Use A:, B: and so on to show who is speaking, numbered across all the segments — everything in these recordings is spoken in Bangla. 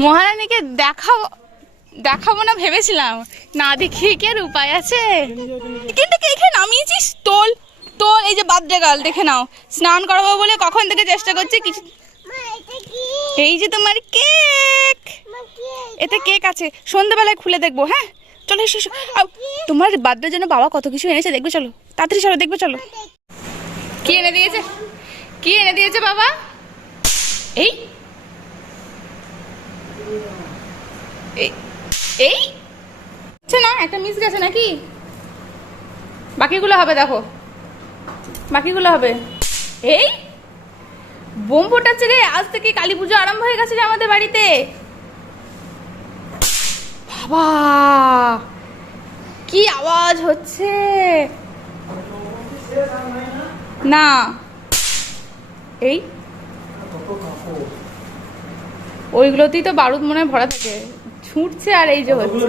A: মহারানীকে দেখাবো দেখাবো না ভেবেছিলাম। না দেখিয়ে কি আর উপায় আছে। কিন্তু এখানে নামিয়েছিস? তোল তোল, এই যে বাদ্রে গাল, দেখে নাও। স্নান করাবো বলে কখন থেকে চেষ্টা করছি কিছু এই যে তোমার কেক। এতে কেক আছে। সন্ধ্যাবেলায় খুলে দেখব হ্যাঁ? চলো, এসো এসো। তোমার বার্থডের জন্য বাবা কত কিছু এনেছে, দেখবে, চলো। তাড়াতাড়ি চলো দেখবে, চলো। কি এনে দিয়েছে? কি এনে দিয়েছে বাবা? এই এই- আচ্ছা না, একটা মিস গেছে নাকি? বাকিগুলো হবে, দেখো। বাকিগুলো হবে। এই? বোম ফোটাচ্ছে রে, আজ থেকে কালী পুজো আরম্ভ হয়ে গেছে রে আমাদের বাড়িতে। বাবা! কি আওয়াজ হচ্ছে? না। এই? ওইগুলোতেই তো বারুদ মনে হয় ভরা থাকে। ছুটছে আর এই যে হচ্ছে।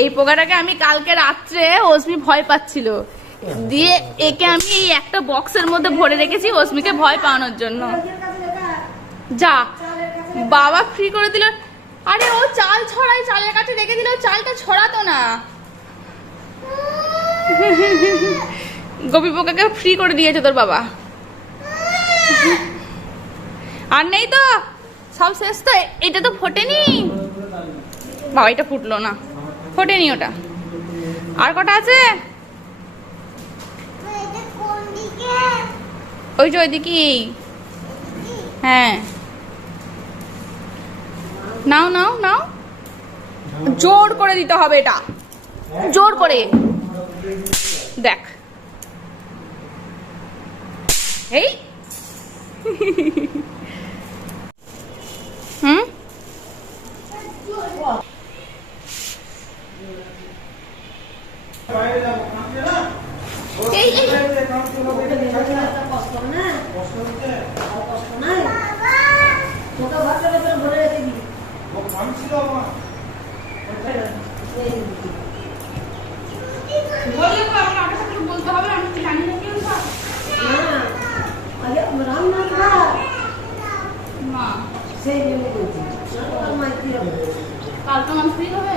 B: এই
A: পোকাটাকে আমি কালকে রাত্রে অসমি ভয় পাচ্ছিল। দিয়ে একে আমি এই একটা বক্সের মধ্যে ভরে রেখেছি অসমিকে ভয় পাওয়ানোর জন্য। যা বাবা ফ্রি করে দিল। আরে ও চাল ছড়াই চালের কাছে রেখে দিল চালটা ছড়াতো না। গোপী পোকাকে ফ্রি করে দিয়েছে তোর বাবা। আর নেই তো, সব শেষ তো, এটা তো ফোটেনি। বাবা, এটা ফুটলো না, ফোটেনি ওটা। আর কটা আছে? ওই যে ওইদিকেই হ্যাঁ। নাও নাও নাও। জোর করে দিতে হবে এটা। জোর করে। দেখ। এই। হুম? এই এই। বললে তো আমাকে আগে থাকলে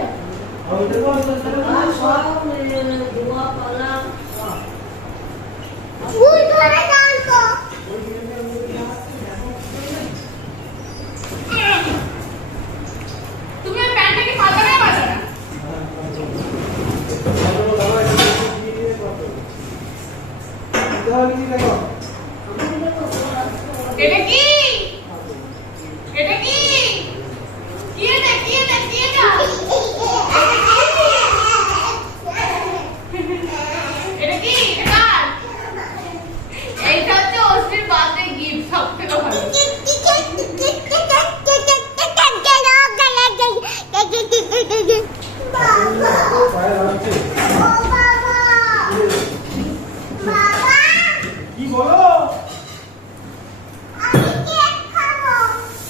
A: বলতে হবে আমি তো। জানি না কি হলো মা কাল তো আমার ফ্রি হবে না এটা কি এটা কি কি এটা কি এটা কি এটা এটা কি এটা কার এইটা হচ্ছে অশ্বির বার্থডে গিফট সব থেকে ভালো
B: কি বলো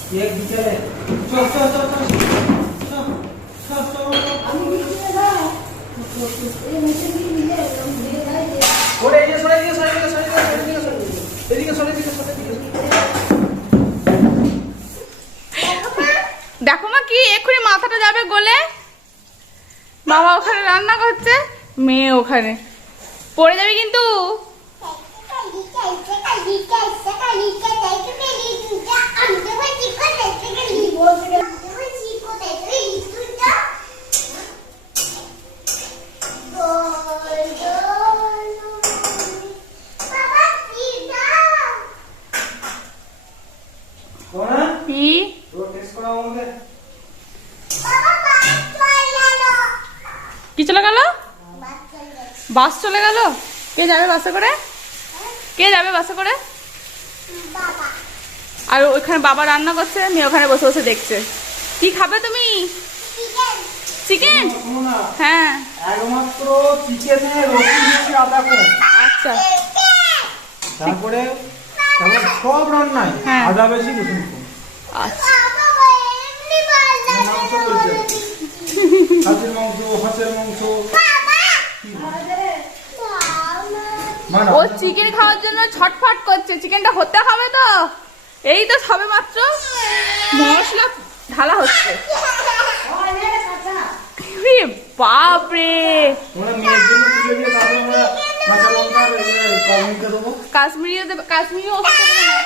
B: কেক বিকেলে চল চল চল চল চল, চল, চল, চল। ওরে, এই যে সরে দিকে, সরে দিকে, সরে দিকে, সরে দিকে, সরে দিকে। এদিকে সরে দিকে, সরে দিকে।
A: দেখো মা কি এক্ষুনি মাথাটা যাবে গোলে। বাবা ওখানে রান্না করছে মেয়ে ওখানে। পড়ে যাবে কিন্তু।
B: কোনা,
A: কি
B: তোর টেস্ট করাও আমাদের।
A: কি চলে গেল? বাস চলে গেল? কে যাবে বাসে করে? কে যাবে বাসে করে? আর ওইখানে বাবা রান্না করছে, মেয়ে ওখানে বসে বসে দেখছে। কি খাবে তুমি? চিকেন হ্যাঁ।
B: একমাত্র চিকেনে রসুন বেশি আদা কম।
A: আচ্ছা।
B: তারপরে তারপরে সব রান্নায়
A: হ্যাঁ।
B: আদা বেশি রসুন কম।
A: আচ্ছা।
B: মাংস হাঁসের মাংস। হাঁসের মাংস
A: ও চিকেন খাওয়ার জন্য ছটফট করছে। চিকেনটা হতে হবে তো? এই তো সবে মাত্র মশলা ঢালা হচ্ছে এ বাপরে
B: তোমরা মেয়ের জন্য তুলে দিয়ে তারপরে আমরা কমিতে দেবে।
A: কাশ্মীরি ওষুধ দেবে। না।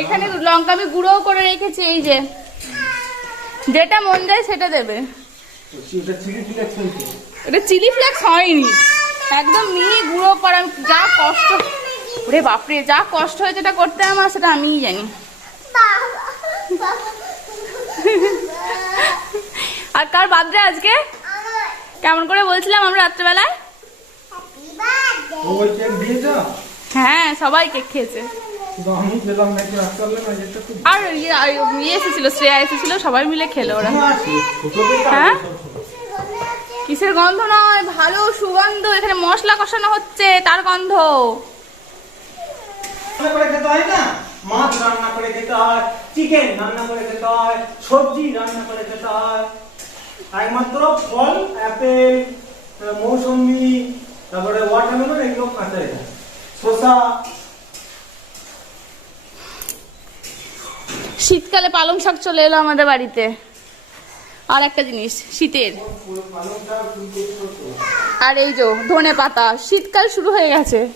A: এখানে লঙ্কা আমি গুঁড়োও করে রেখেছি এই যে। যেটা মন যায় সেটা দেবে।
B: ওটা চিলি ফ্লেক্স
A: এটা চিলি ফ্লেক্স হয়নি। একদম মিহি গুঁড়ো করা যা কষ্ট ওরে বাপরে যা কষ্ট হয়েছে এটা করতে আমার সেটা আমিই জানি। আর কার বার্থডে আজকে? কেমন করে বলছিলাম আমরা রাত্রেবেলায়? হ্যাঁ সবাই কেক খেয়েছে। আর ইয়ে ইয়ে এসেছিল শ্রেয়া এসেছিল সবাই মিলে খেলো ওরা।
B: কেক
A: হ্যাঁ? কিসের গন্ধ নয় ভালো সুগন্ধ এখানে মশলা কষানো হচ্ছে তার গন্ধ।
B: রান্না করে খেতে হয় না? মাছ রান্না করে খেতে হয় চিকেন রান্না করে খেতে হয় সবজি রান্না করে খেতে হয়। একমাত্র ফল অ্যাপেল মৌসম্বি তারপরে ওয়াটারমেলন এগুলো কাঁচা যায়। শসা।
A: শীতকালে পালং শাক চলে এলো আমাদের বাড়িতে। আর একটা জিনিস শীতের। আর এই যে ধনে পাতা শীতকাল শুরু হয়ে গেছে।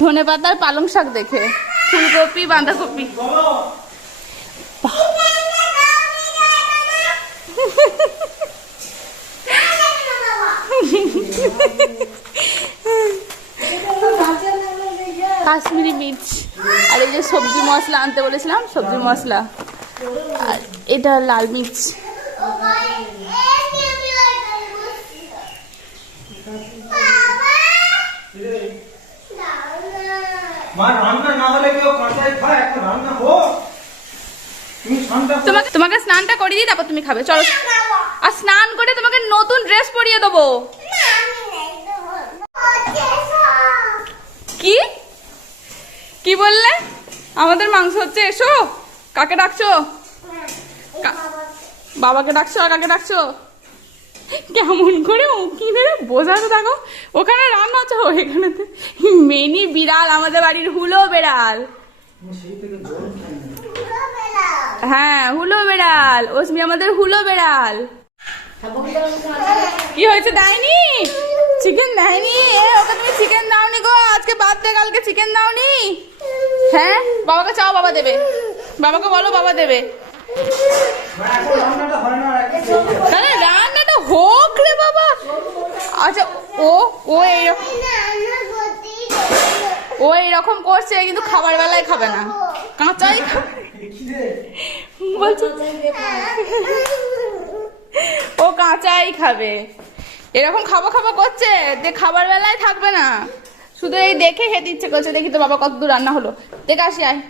A: ধনে পাতার পালং শাক দেখে। ফুলকপি বাঁধাকপি। কাশ্মীরি মির্চ। আর এই যে সবজি মশলা আনতে বলেছিলাম সবজি মশলা। আর এটা লাল মির্চ। তোমাকে স্নানটা করিয়ে দিই তারপর তুমি খাবে। চলো। আর স্নান করে তোমাকে নতুন ড্রেস পরিয়ে দেবো। কি? কি বললে? আমাদের মাংস হচ্ছে, এসো। কাকে ডাকছো? বাবাকে ডাকছো আর কাকে ডাকছো? কেমন করে উকি মেরে বোঝাতে থাকো ওখানে রান্না ও এখানে মেনি বিড়াল, আমাদের বাড়ির হুলো বেড়াল। হ্যাঁ হুলো বেড়াল। ওসমি আমাদের হুলো বেড়াল। কি হয়েছে দেয়নি চিকেন দেয়নি এ, ওকে তুমি চিকেন দাওনি গো, আজকে বার্থডে, কালকে চিকেন দাওনি? হ্যাঁ? বাবাকে চাও, বাবা দেবে। বাবাকে বলো, বাবা দেবে। তাহলে রান্নাটা হোক রে বাবা। আচ্ছা ও ও এইরকম ও এইরকম করছে, কিন্তু খাবার বেলায় খাবে না। কাঁচাই বলছে ও কাঁচাই খাবে। এরকম খাব খাব করছে যে খাবার বেলায় থাকবে না। শুধু এই দেখে খেতে ইচ্ছে করছে দেখি তো বাবা কতদূর রান্না হলো। দেখে আসি আয়।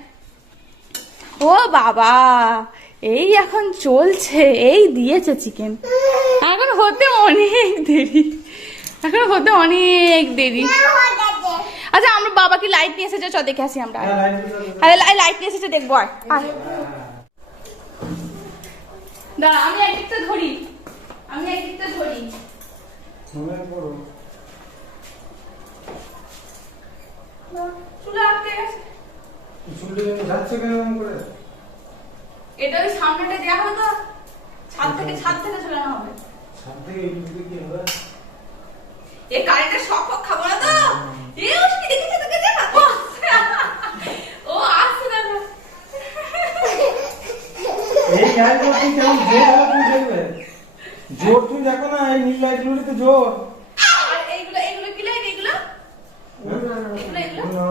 A: ও বাবা এই এখন চলছে এই দিয়েছে চিকেন এখন হতে অনেক দেরি এখন হতে অনেক দেরি। আচ্ছা আমরা বাবা কি লাইট নিয়ে এসেছে? চ দেখে আসি আমরা।
B: হ্যাঁ, লাইট
A: লাই- লাইট নিয়ে এসেছে দেখব আয়। দাঁড়া আমি একদিকটা ধরি। আমি একদিকটা ধরি।
B: মনে করো।
A: চুলে আটকে গেছে।
B: চুলে যাচ্ছে কেন করে?
A: এটা ওই সামনেটা দেওয়া হবে তো? ছাদ থেকে ছাদ থেকে চলে হবে।
B: ছাদ থেকে এই দিকে কি হবে?
A: এ কারেন্টের শক খাব না তো? এ ও কি দেখেছে তোকে? দেখা ও ও আসছে দেখো
B: কেমন জোর হবে তুমি দেখবে। জোর তুমি দেখো না এই নীল লাইট গুলোতে জোর।
A: আর এইগুলো এইগুলো কি লাইট এইগুলো? এগুলো এগুলো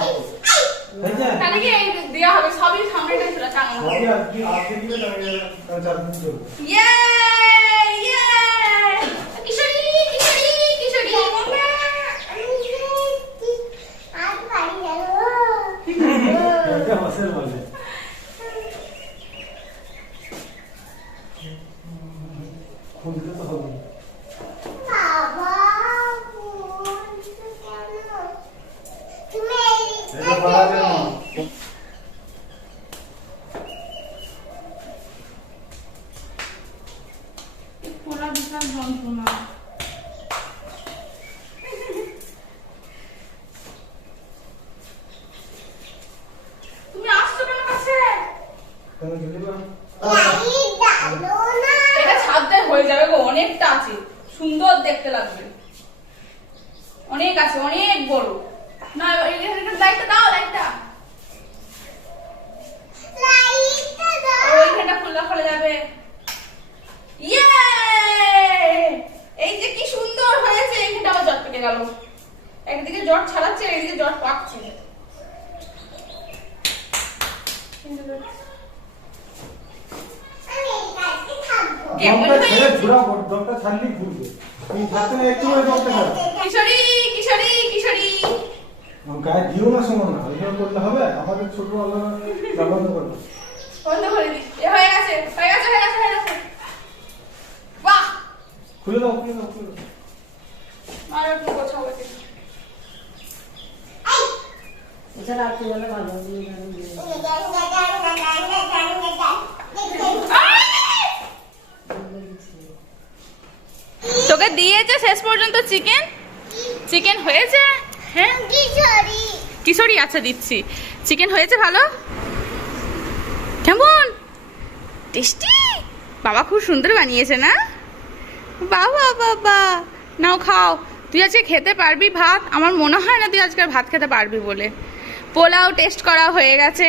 B: হয়েছে?
A: তাহলে কি এই দেওয়া হবে? সবই সামনেটা টাঙানো হবে
B: আর কি চলবে।
A: ইয়ে ইয়ে কিশোরী কিশোরী কিশোরী
B: এটা মাসের বলে। খুলতে তো হবে। এটা পারা যায় না।
A: পোড়া বিশাল যন্ত্রণা
B: কেন ঝুলি না
A: এটা ছাদটা হয়ে যাবে গো অনেকটা আছে সুন্দর দেখতে লাগবে অনেক আছে অনেক বড় না এখানে লাইটটা দাও লাইটটা ওইখানটা খুললে খোলা যাবে ইয়ে এই যে কি সুন্দর হয়েছে এইখানটা আবার জট পেকে গেল একদিকে জট ছাড়াচ্ছে একদিকে জট পাকছে
B: দমটা ছেড়ে ঘুরাবো দমটা ছাড়লেই ঘুরবে তুমি থাকতে না একটু করে দমটা ছাড়ো
A: কিশোরী কিশোরী কিশোরী
B: গায়ে দিও না সমান না ওইভাবে করলে হবে আমাদের ছোট আলাদা ব্যবহার করবে
A: বন্ধ। করে দি এ হয়ে গেছে হয়ে গেছে হয়ে গেছে হয়ে গেছে। বাহ!
B: খুলে দাও খুলে দাও খুলে দাও।
A: আর একটু
C: আর বলে ভালো
A: তোকে দিয়েছে শেষ পর্যন্ত চিকেন? চিকেন হয়েছে? হ্যাঁ। কিশোরী আচ্ছা দিচ্ছি। চিকেন হয়েছে ভালো? কেমন? টেস্টি? বাবা খুব সুন্দর বানিয়েছে না? বাবা বাবা। নাও খাও। তুই আজকে খেতে পারবি ভাত? আমার মনে হয় না তুই আজকে ভাত খেতে পারবি বলে। পোলাও টেস্ট করা হয়ে গেছে।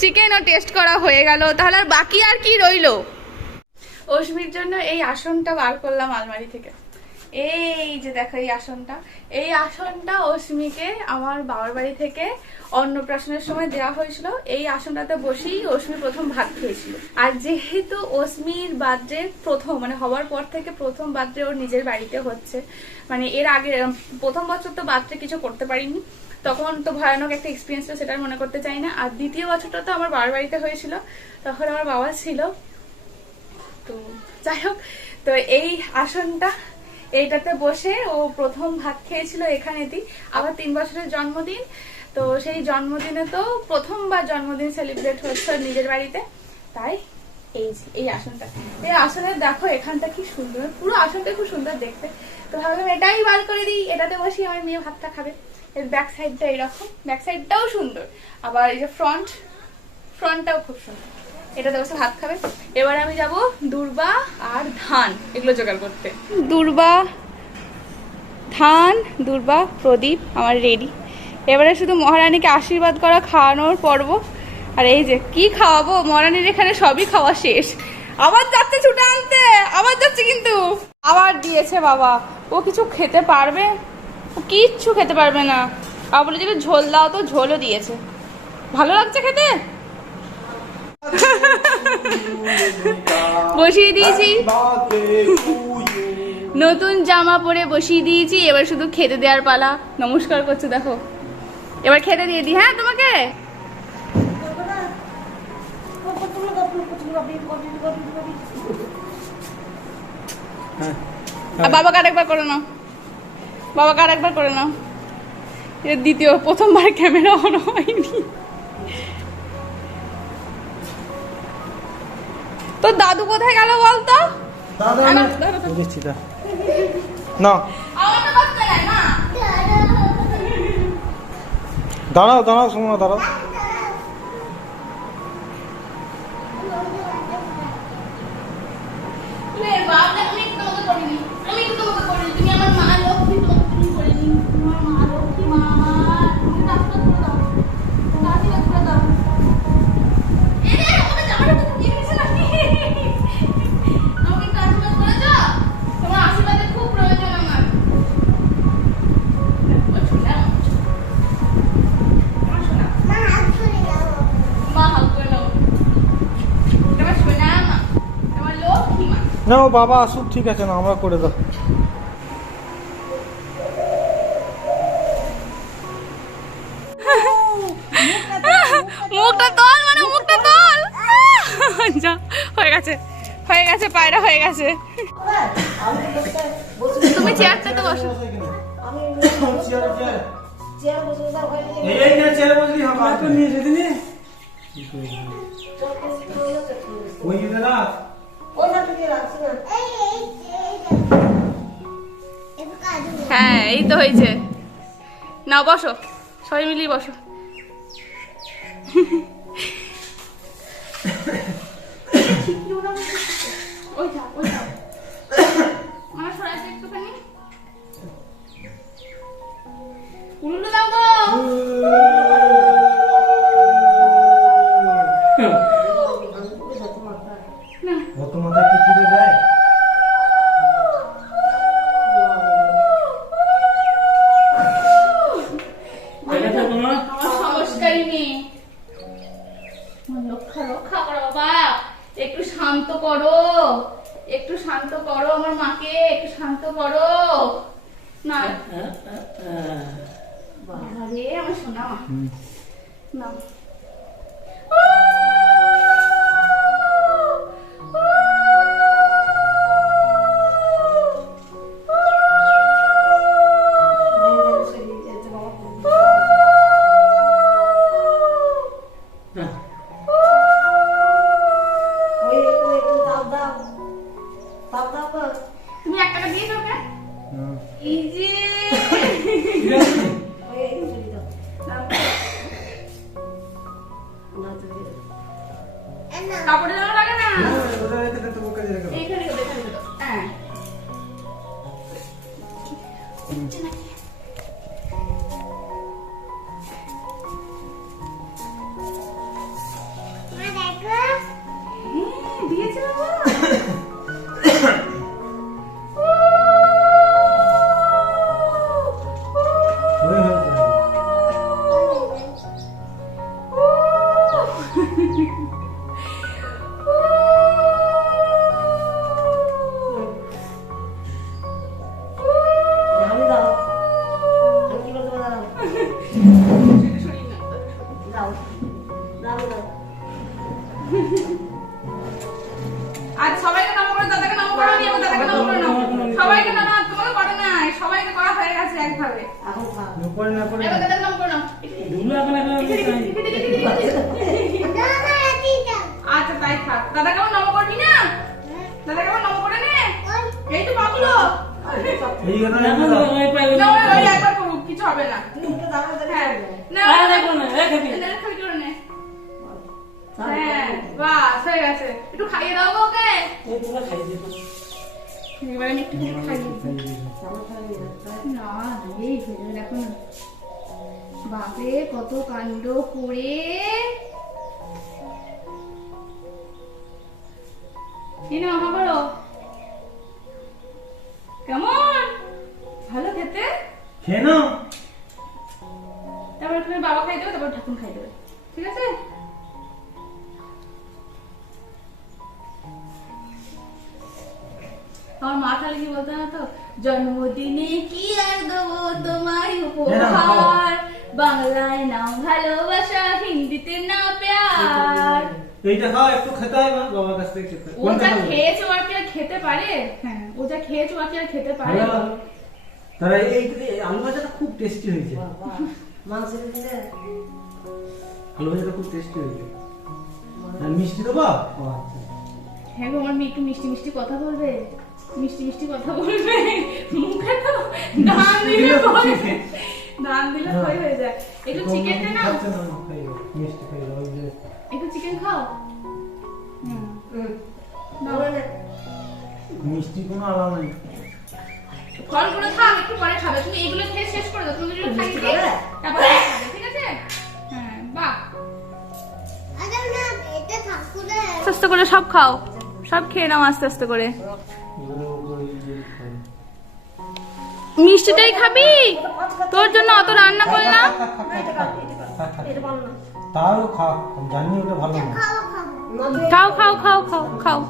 A: চিকেনও টেস্ট করা হয়ে গেল। তাহলে আর বাকি আর কি রইল? অশ্মির জন্য এই আসনটা বার করলাম আলমারি থেকে। এই যে দেখো এই আসনটা। এই আসনটা অশ্মিকে আমার বাবার বাড়ি থেকে অন্নপ্রাশনের সময় দেওয়া হয়েছিল। এই আসনটাতে বসেই অশ্মি প্রথম ভাত খেয়েছিল। আর যেহেতু অশ্মির বার্থডে প্রথম মানে হওয়ার পর থেকে প্রথম বার্থডে ওর নিজের বাড়িতে হচ্ছে মানে এর আগে, প্রথম বছর তো বার্থডে কিছু করতে পারিনি। তখন তো ভয়ানক একটা এক্সপিরিয়েন্স ছিল, সেটা মনে করতে চাই না। আর দ্বিতীয় বছরটা তো আমার বাবার বাড়িতে হয়েছিল, তখন আমার বাবা ছিল। তো যাই হোক, তো এই আসনটা এইটাতে বসে ও প্রথম ভাত খেয়েছিল এখানেতেই আবার তিন বছরের জন্মদিন। তো সেই জন্মদিনে তো প্রথমবার জন্মদিন সেলিব্রেট হচ্ছে নিজের বাড়িতে। তাই এই এই আসনটা। এই আসনে দেখো এখানটা কি সুন্দর। পুরো আসনটা খুব সুন্দর দেখতে। তো ভাবলাম এটাই বার করে দিই। এটাতে বসি আমার মেয়ে ভাতটা খাবে। এর ব্যাক সাইডটা এরকম। ব্যাক সাইডটাও সুন্দর। আবার এই যে ফ্রন্ট ফ্রন্টটাও খুব সুন্দর। এটাতে বসে ভাত খাবে। এবার আমি যাব দুর্বা আর ধান, এগুলো জোগাড় করতে। দুর্বা, ধান, দুর্বা, প্রদীপ, আমার রেডি। এবারে শুধু মহারানীকে আশীর্বাদ করা খাওয়ানোর পর্ব। আর এই যে, কি খাওয়াবো? মহারানীর এখানে সবই খাওয়া শেষ। আবার যাচ্ছে ছুটে আনতে, আবার যাচ্ছে কিন্তু। আবার দিয়েছে বাবা। ও কিছু খেতে পারবে? ও কিচ্ছু খেতে পারবে না। আবার বলে যে ঝোল দাও তো, ঝোলও দিয়েছে। ভালো লাগছে খেতে? বসিয়ে দিয়েছি। নতুন জামা পরে বসিয়ে দিয়েছি এবার শুধু খেতে দেওয়ার পালা। নমস্কার করছে দেখো। এবার খেতে দিয়ে দিই হ্যাঁ তোমাকে?
B: হ্যাঁ।
A: আর বাবাকে আরেকবার করে নাও। বাবাকে আরেকবার করে নাও। এর দ্বিতীয় প্রথমবার ক্যামেরা অন হয়নি। তো দাদু কোথায় গেল বলতো?
B: না। দাঁড়াও দাঁড়াও শোনো দাঁড়াও। বাবা আসুক ঠিক আছে না আমরা করে দাও
A: মুখটা তোল মানে মুখটা তোল। যা হয়ে গেছে। হয়ে গেছে পায়রা হয়ে গেছে। তুমি চেয়ারটাতে বসো
B: চেয়ারে চেয়ারে
C: চেয়ার বসে। দাও
B: এই না চেয়ারে বসলি হবে তো নিয়ে যেতে নিয়ে ওই দাদা
A: হ্যাঁ এই তো হয়েছে। না বসো। সবাই মিলিয়ে বসো। ওই যা ওই যা। আমার সরাইতে একটুখানি শোনা করে এবার আচ্ছা তাই থাক নাম করবি না নাম করে নে এই তো একবার করুক কিছু হবে না হ্যাঁ না দাদাকে খালি করে নে হ্যাঁ বাস হয়ে গেছে একটু খাইয়ে দাও ওকে এবার আমি একটু খাইয়ে দিই। না এই ভেজে বাপরে কত কাণ্ড করে। কেমন? ভালো খেতে?
B: খেয়ে নাও।
A: তারপর তুমি বাবা খাই দেবে তারপর ঠাকুর খাই দেবে। ঠিক আছে? আমার মা খালি কি বলতো না তো জন্মদিনে কি আর দেবো তোমায় উপহার? বাংলায় নাও ভালোবাসা হিন্দিতে না প্যার।
B: এইটা খাও একটু খেতে হয় না বাবার কাছ থেকে খেতে
A: ও যা খেয়েছে আর কি খেতে পারে? হ্যাঁ ও যা খেয়েছে আর কি খেতে পারে।
B: ভালো এই এই আলু ভাজাটা খুব টেস্টি হয়েছে। আলু ভাজাটা খুব টেস্টি হয়েছে। আর মিষ্টি দেবো? আচ্ছা।
A: হ্যাঁ গো আমার মেয়ে একটু মিষ্টি মিষ্টি কথা বলবে। মিষ্টি মিষ্টি কথা বলবে। মুখে তো ধান দিলে বলবে। ধান দিলে ক্ষয় হয়ে যায়। একটু চিকেন দে না
B: আচ্ছা, মিষ্টি খাই দাও, ওই যে।
A: একটু চিকেন খাও। হুম।
B: মিষ্টি কোনো আলাদা নেই।
A: ফলগুলো থাক একটু পরে খাবে। তুমি এগুলো খেয়ে শেষ করে দাও। তুমি এগুলো খাই তারপরে খাবে ঠিক আছে? হ্যাঁ। বাহ। আস্তে আস্তে করে সব খাও। সব খেয়ে নাও আস্তে আস্তে করে। মিষ্টিটাই খাবি? তোর জন্য অত রান্না করলাম।
B: তাও খাও জানি ওটা ভালো না।
A: খাও খাও খাও খাও খাও।